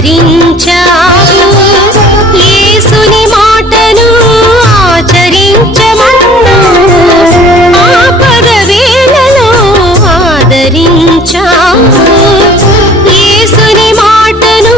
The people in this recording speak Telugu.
ధరించావు యేసుని మాటను ఆచరించమన్నావు. ఆపద వేళలో ఆదరించావు. యేసుని మాటను